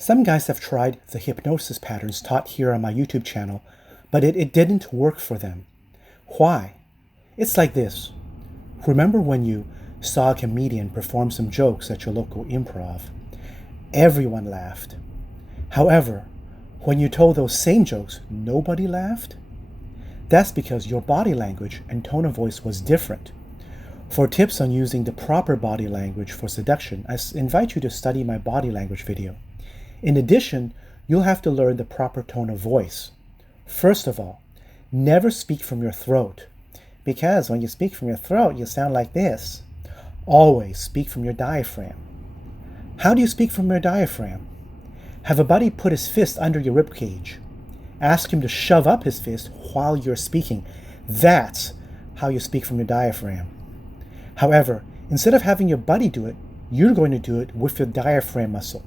Some guys have tried the hypnosis patterns taught here on my YouTube channel, but it didn't work for them. Why? It's like this. Remember when you saw a comedian perform some jokes at your local improv? Everyone laughed. However, when you told those same jokes, nobody laughed? That's because your body language and tone of voice was different. For tips on using the proper body language for seduction, I invite you to study my body language video. In addition, you'll have to learn the proper tone of voice. First of all, never speak from your throat, because when you speak from your throat, you sound like this. Always speak from your diaphragm. How do you speak from your diaphragm? Have a buddy put his fist under your rib cage. Ask him to shove up his fist while you're speaking. That's how you speak from your diaphragm. However, instead of having your buddy do it, you're going to do it with your diaphragm muscle.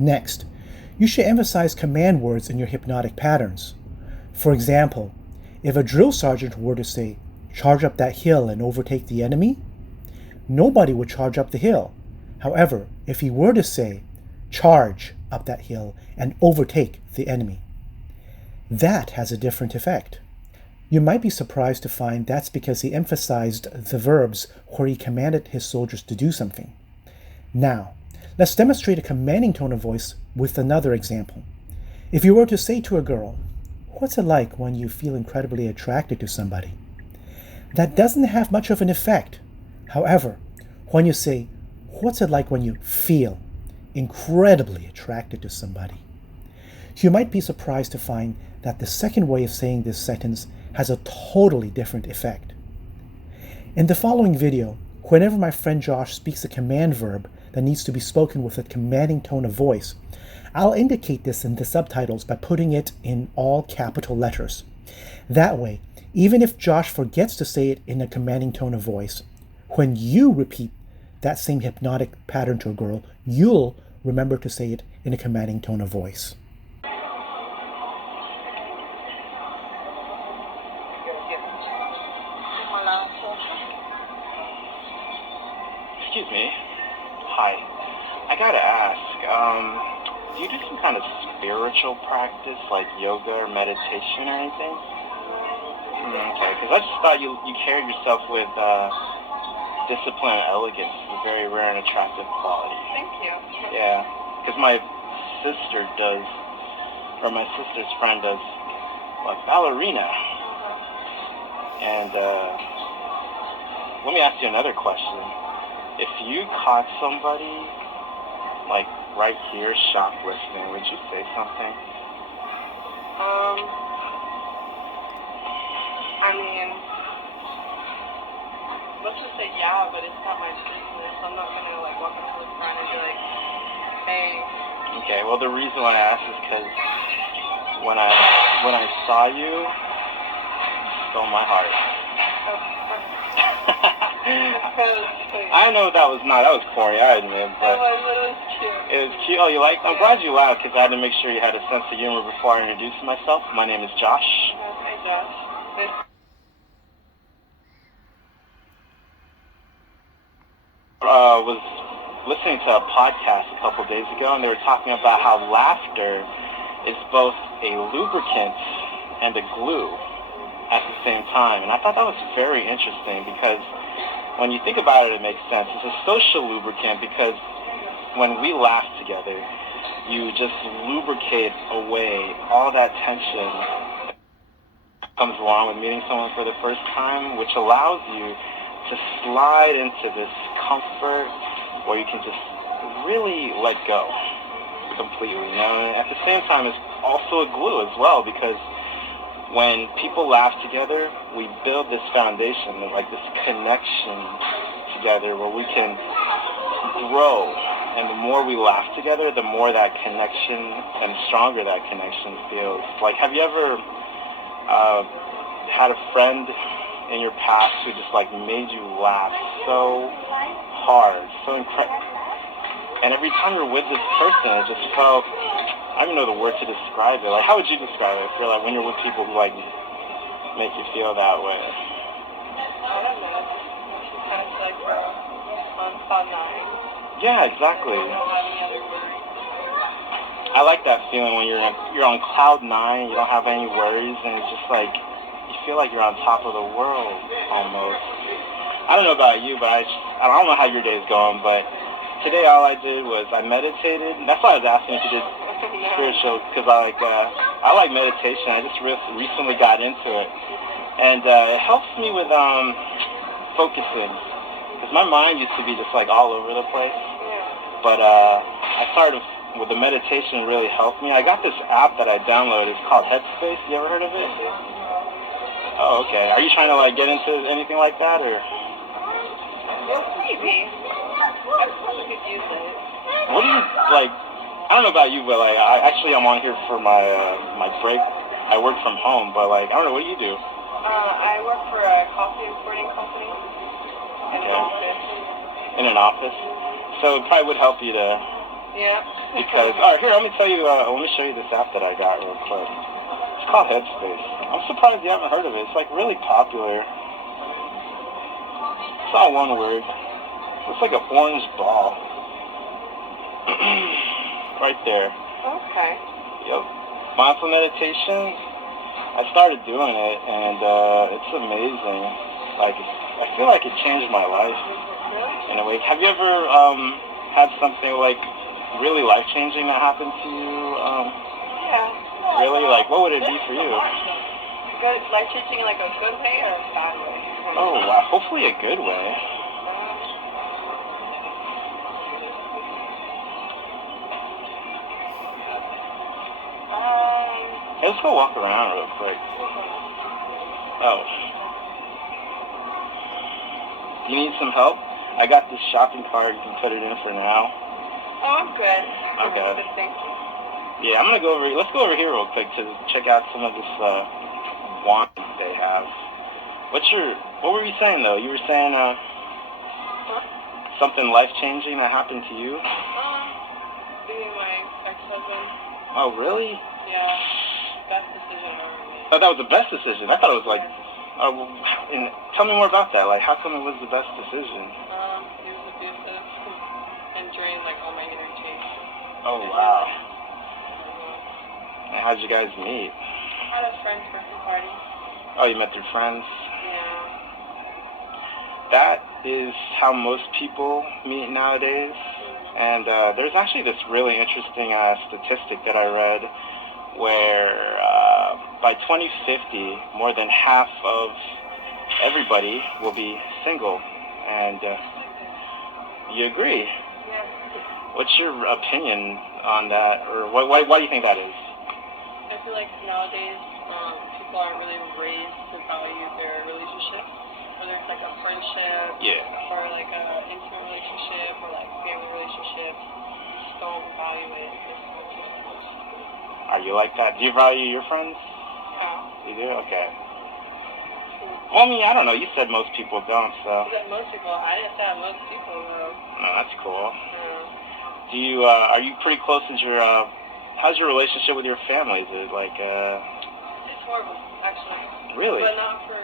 Next, you should emphasize command words in your hypnotic patterns. For example, if a drill sergeant were to say, "Charge up that hill and overtake the enemy," nobody would charge up the hill. However, if he were to say, "Charge up that hill and overtake the enemy," that has a different effect. You might be surprised to find that's because he emphasized the verbs where he commanded his soldiers to do something. Now, let's demonstrate a commanding tone of voice with another example. If you were to say to a girl, "What's it like when you feel incredibly attracted to somebody?" That doesn't have much of an effect. However, when you say, "What's it like when you feel incredibly attracted to somebody?" you might be surprised to find that the second way of saying this sentence has a totally different effect. In the following video, whenever my friend Josh speaks a command verb that needs to be spoken with a commanding tone of voice, I'll indicate this in the subtitles by putting it in all capital letters. That way, even if Josh forgets to say it in a commanding tone of voice, when you repeat that same hypnotic pattern to a girl, you'll remember to say it in a commanding tone of voice. Excuse me. Hi. I gotta ask, do you do some kind of spiritual practice, like yoga or meditation or anything? Okay, because I just thought you carried yourself with discipline and elegance, a very rare and attractive quality. Thank you. Yeah, because my sister does, or my sister's friend does, like ballerina. And let me ask you another question. If you caught somebody, like right here, shoplifting, would you say something? I mean, let's just say yeah, but it's not my business. I'm not gonna like walk up to the front and be like, "Hey." Okay, well the reason why I asked is because when I saw you, you stole my heart. I know that was corny, I admit, but it was cute. It was cute. Oh, you liked it? I'm glad you laughed, because I had to make sure you had a sense of humor before I introduced myself. My name is Josh. Hi, Josh. Was listening to a podcast a couple days ago, and they were talking about how laughter is both a lubricant and a glue at the same time. And I thought that was very interesting, because when you think about it, it makes sense. It's a social lubricant, because when we laugh together, you just lubricate away all that tension that comes along with meeting someone for the first time, which allows you to slide into this comfort where you can just really let go completely. You know? And at the same time, it's also a glue as well, because when people laugh together, we build this foundation, like this connection together where we can grow. And the more we laugh together, the more that connection and stronger that connection feels. Like, have you ever had a friend in your past who just like made you laugh so hard, so incredible? And every time you're with this person, it just felt, I don't even know the word to describe it. Like, how would you describe it? I feel like when you're with people who like make you feel that way. I don't know. It's kind of like on cloud nine. Yeah, exactly. I don't have any other words. I like that feeling when you're on cloud 9, you don't have any worries, and it's just like, you feel like you're on top of the world, almost. I don't know about you, but I don't know how your day's going, but today all I did was I meditated. That's why I was asking if you did spiritual, because I like meditation. I just recently got into it, and it helps me with focusing, because my mind used to be just like all over the place. But I started with the meditation, really helped me. I got this app that I downloaded. It's called Headspace. You ever heard of it? Oh, okay. Are you trying to like get into anything like that, or? Maybe. I probably could use it. What do you like? I don't know about you, but like, I'm on here for my my break. I work from home, but like, I don't know. What do you do? I work for a coffee importing company in an office. In an office. So it probably would help you to. Yeah. Because all right, here, let me tell you. Let me show you this app that I got real quick. It's called Headspace. I'm surprised you haven't heard of it. It's like really popular. It's all one word. Looks like an orange ball. Right there. Okay. Yep. Mindful meditation. I started doing it, and it's amazing. Like, I feel like it changed my life in a way. Have you ever had something like really life-changing that happened to you? Yeah. Really? Like, what would it be for you? Good, life-changing in like a good way or a bad way? Oh, wow. Hopefully a good way. Hey, let's go walk around real quick. Oh. You need some help? I got this shopping cart. You can put it in for now. Oh, I'm good. Okay. Good, thank you. Yeah, I'm gonna go over. Let's go over here real quick to check out some of this wine they have. What were you saying though? You were saying something life-changing that happened to you? Being my ex-husband. Oh, really? Yeah. Best decision I ever made. I thought that was the best decision. I thought it was like. And tell me more about that. Like, how come it was the best decision? He was abusive and drained like all my energy. Oh, wow. And how'd you guys meet? At a friend's birthday party. Oh, you met through friends? Yeah. That is how most people meet nowadays. And there's actually this really interesting statistic that I read where by 2050, more than half of everybody will be single. And you agree? Yeah. What's your opinion on that? Or why do you think that is? I feel like nowadays people aren't really raised to value their relationships, whether it's like a friendship, or like a intimate relationship, or like family relationships. You just don't value it as much as most. Are you like that? Do you value your friends? Yeah. You do? Okay. Well, I mean, I don't know. You said most people don't, so. You said most people. I didn't say most people though. No, that's cool. Yeah. Do you? Are you pretty close? How's your relationship with your family? Is it like? It's horrible, actually. Really? But not for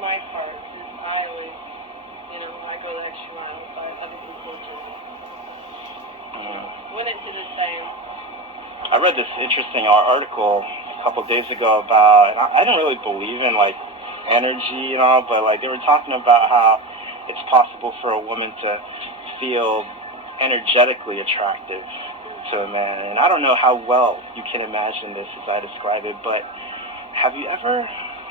my part, because I always, I go the extra mile, but other people just wouldn't do the same. I read this interesting article a couple days ago about, and I didn't really believe in like energy and all, but like they were talking about how it's possible for a woman to feel energetically attractive to a man. And I don't know how well you can imagine this as I describe it, but have you ever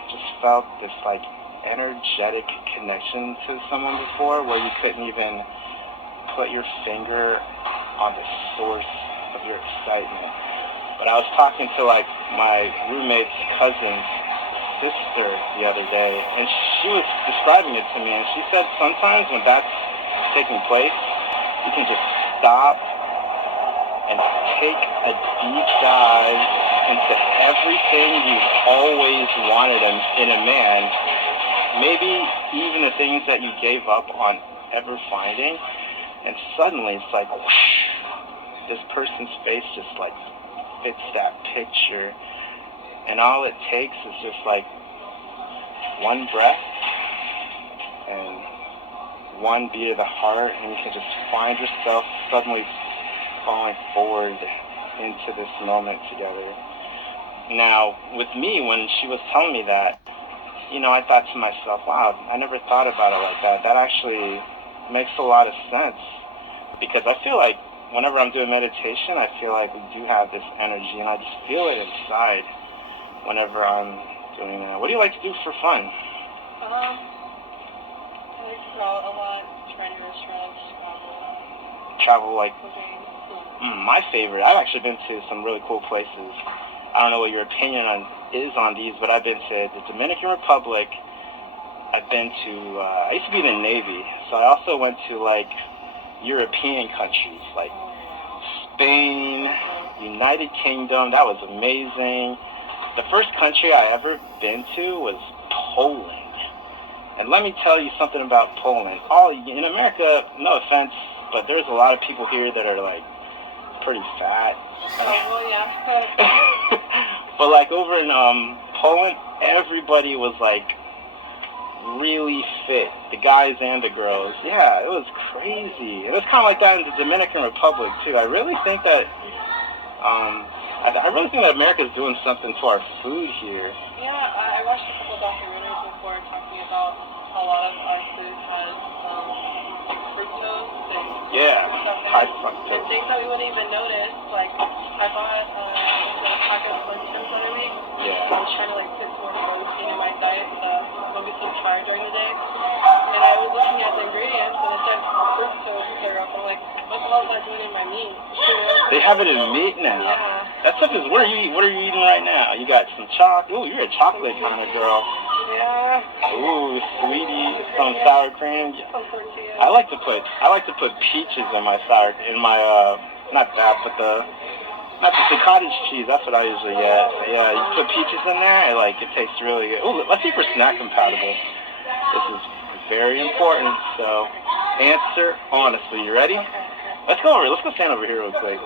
just felt this like energetic connection to someone before where you couldn't even put your finger on the source of your excitement? But I was talking to like my roommate's cousin's sister the other day, and she was describing it to me, and she said sometimes when that's taking place, you can just stop and take a deep dive into everything you've always wanted in a man, maybe even the things that you gave up on ever finding, and suddenly it's like, whoosh, this person's face just like fits that picture, and all it takes is just like one breath and one beat of the heart, and you can just find yourself suddenly falling forward into this moment together. Now, with me, when she was telling me that, I thought to myself, wow, I never thought about it like that. That actually makes a lot of sense, because I feel like whenever I'm doing meditation, I feel like we do have this energy, and I just feel it inside whenever I'm doing that. What do you like to do for fun? I like to go out a lot, try new restaurants, Travel like... cooking. My favorite, I've actually been to some really cool places. I don't know what your opinion is on these, but I've been to the Dominican Republic. I've been to, I used to be in the Navy, so I also went to like European countries like Spain, United Kingdom. That was amazing. The first country I ever been to was Poland. And let me tell you something about Poland. In America, no offense, but there's a lot of people here that are like pretty fat. Oh, well, yeah. But like over in Poland, everybody was like really fit, the guys and the girls. Yeah, it was crazy. It was kind of like that in the Dominican Republic too. I really think that America's doing something to our food here. Yeah, I watched a couple documentaries before talking about a lot of our food has fructose and stuff in high it. fructose. And things that we wouldn't even notice. Like, I bought a packet of Slim Jims the other week. Yeah. I was trying to put more protein in my diet so I won't be so tired during the day. And I was looking at the ingredients and it said fructose syrup. I'm like, what the hell is that doing in my meat? They have it in meat now. Yeah. That stuff is, what are you eating right now? You got some chocolate. Ooh, you're a chocolate kind of girl. Yeah. Ooh, sweetie, some sour cream. Some tortillas. I like to put peaches in my not the cottage cheese. That's what I usually get. Yeah, you put peaches in there, and it tastes really good. Ooh, let's see if we're snack compatible. This is very important. So, answer honestly. You ready? Let's go stand over here real quick.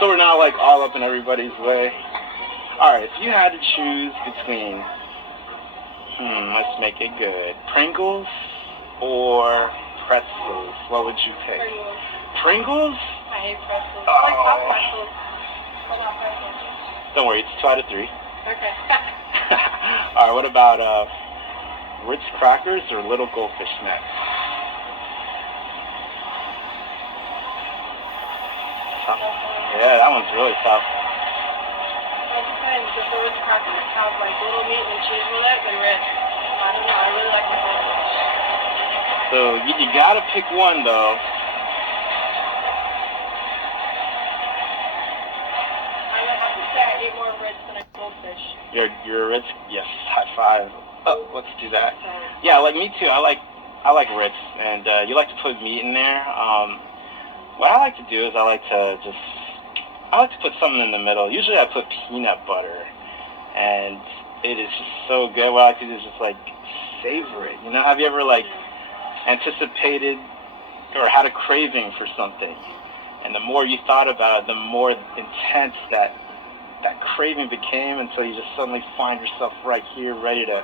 So we're not all up in everybody's way. Alright, if you had to choose between, let's make it good, Pringles or pretzels, what would you pick? Pringles? I hate pretzels. Oh. I like hot pretzels, but not pretzels. Don't worry, it's 2 out of 3. Okay. Alright, what about Ritz crackers or Little Goldfish snacks? Tough. Yeah, that one's really tough. If the Ritz crackers have little meat and cheese with it, then Ritz. I don't know, I really like the goldfish. So you gotta pick one though. I would have to say I eat more Ritz than a goldfish. You're a Ritz? Yes, high five. Oh, let's do that. Yeah, me too. I like Ritz, and you like to put meat in there. What I like to do is I like to put something in the middle. Usually I put peanut butter, and it is just so good. What I like to do is just savor it. Have you ever anticipated or had a craving for something, and the more you thought about it, the more intense that craving became, until you just suddenly find yourself right here ready to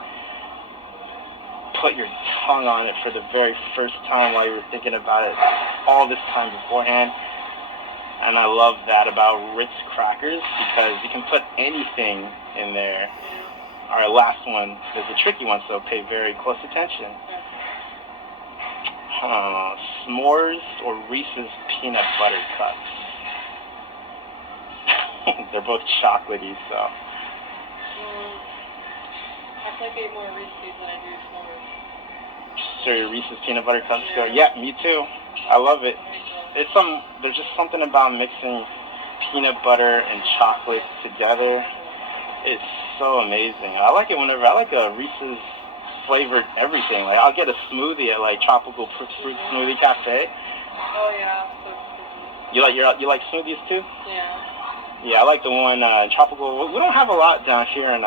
put your tongue on it for the very first time while you were thinking about it all this time beforehand. And I love that about Ritz crackers, because you can put anything in there. Our last one is a tricky one, so pay very close attention. S'mores or Reese's peanut butter cups? They're both chocolatey, so. I think I eat more Reese's than I do s'mores. So your Reese's peanut butter cups go? Yeah, me too. I love it. There's just something about mixing peanut butter and chocolate together. It's so amazing. I like it whenever I like a Reese's flavored everything. I'll get a smoothie at Tropical Fruit Smoothie Cafe. Oh yeah. You like smoothies too? Yeah. Yeah, I like the one Tropical. We don't have a lot down here in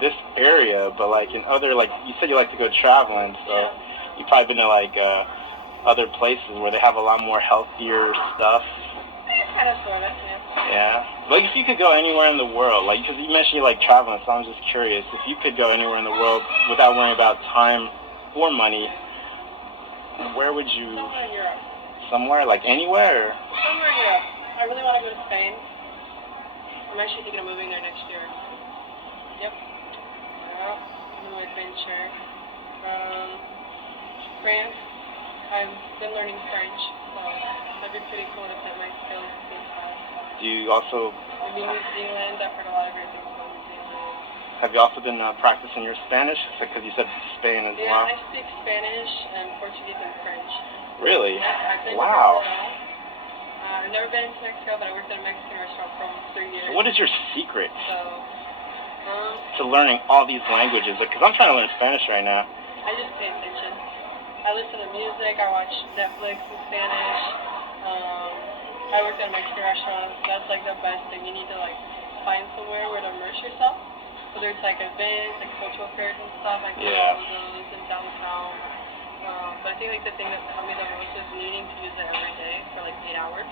this area, but in other, you said you like to go traveling, so you've probably been to other places where they have a lot more healthier stuff. Kind of, sort of, yeah. Yeah. If you could go anywhere in the world, because you mentioned you like traveling, so I'm just curious, if you could go anywhere in the world without worrying about time or money, where would you... Somewhere in Europe. somewhere, like anywhere? Or? Somewhere in Europe. I really want to go to Spain. I'm actually thinking of moving there next year. Yep. Yeah. New adventure. France. I've been learning French, so that'd be pretty cool to put my skills at the same time. Do you also... Maybe New Zealand. I've heard a lot of great things about New Zealand. Have you also been practicing your Spanish? Because you said Spain as well. Yeah, I speak Spanish and Portuguese and French. Really? Yeah, I've been wow. to Brazil. I've never been to Mexico, but I worked at a Mexican restaurant for almost 3 years. What is your secret So, to learning all these languages? Because I'm trying to learn Spanish right now. I just pay attention. I listen to music. I watch Netflix in Spanish. I worked at a Mexican restaurant. That's like the best thing. You need to like find somewhere where to immerse yourself. Whether it's like events, like cultural fairs and stuff, like all of those in downtown. But I think like the thing that taught me the most is needing to use it every day for like 8 hours.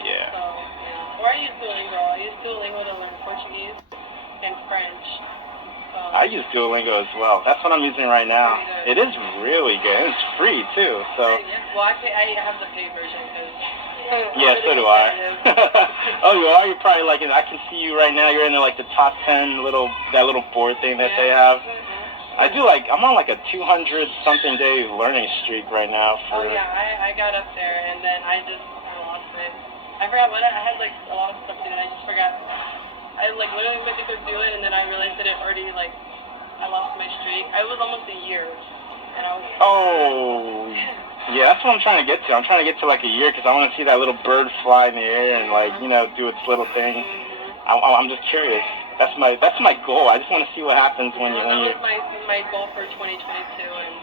Yeah. So, yeah. Or I use Duolingo. I use Duolingo to learn Portuguese and French. I use Duolingo as well. That's what I'm using right now. It is really good. It's free too. So. Well, I have the paid version because. Yeah, so do I. Oh, you are? You're probably like, I can see you right now. You're in like the top 10 that little board thing that they have. I do like, I'm on like a 200-something day learning streak right now. Oh yeah, I got up there and then I lost it. I forgot what I had like a lot of stuff to do and I just forgot. I like literally went to go do it and then I realized that it already like, I lost my streak. I was almost a year and I was... Oh, yeah, that's what I'm trying to get to. I'm trying to get to like a year because I want to see that little bird fly in the air and like, you know, do its little thing. I'm just curious. That's my goal. I just want to see what happens when you... That was my goal for 2022 and...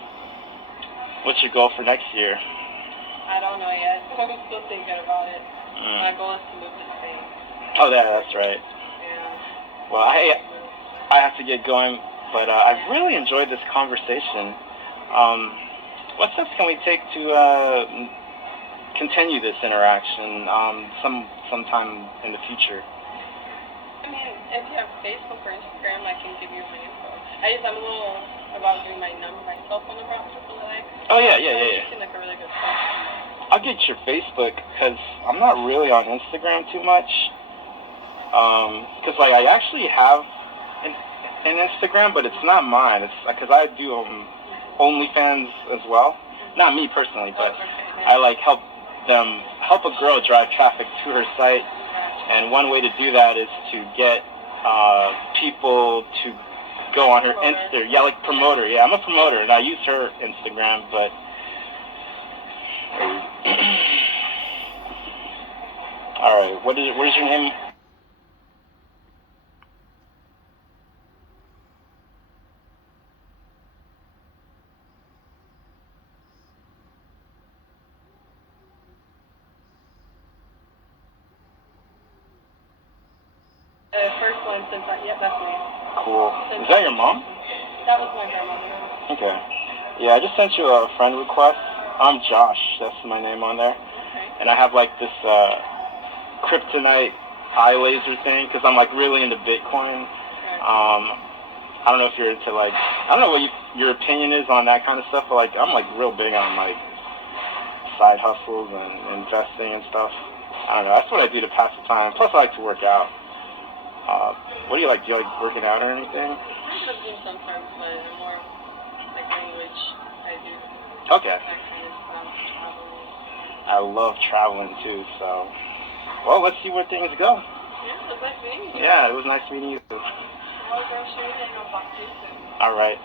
What's your goal for next year? I don't know yet. I'm still thinking about it. My goal is to move to Spain. Oh, that's right. Yeah. Well, I have to get going, but I've really enjoyed this conversation. What steps can we take to continue this interaction sometime in the future? I mean, if you have Facebook or Instagram, I can give you my info. I'm a little about giving my cell phone number out to people that I... Oh, yeah. You seem like a really good friend. I'll get your Facebook, because I'm not really on Instagram too much. Because, like, I actually have an Instagram, but it's not mine. It's because I do OnlyFans as well. Not me personally, but I, like, help a girl drive traffic to her site. And one way to do that is to get people to go on her Insta. Yeah, like promoter. Yeah, I'm a promoter, and I use her Instagram, but... Alright, what is your name? First one since that's me. Cool. Is that your mom? That was my grandmother. Okay. Yeah, I just sent you a friend request. I'm Josh. That's my name on there. Okay. And I have like this kryptonite eye laser thing because I'm like really into Bitcoin. I don't know if you're into like, I don't know what your opinion is on that kind of stuff, but like I'm like real big on like side hustles and investing and stuff. I don't know. That's what I do to pass the time. Plus I like to work out. What do you like? Do you like working out or anything? I do sometimes, but I'm more like language. I do. Okay. That kind of stuff, traveling. I love traveling too, so... Well, let's see where things go. Yeah, it was nice meeting you. Yeah, it was nice meeting you too. I'll go shoot and I'll talk to you soon. All right.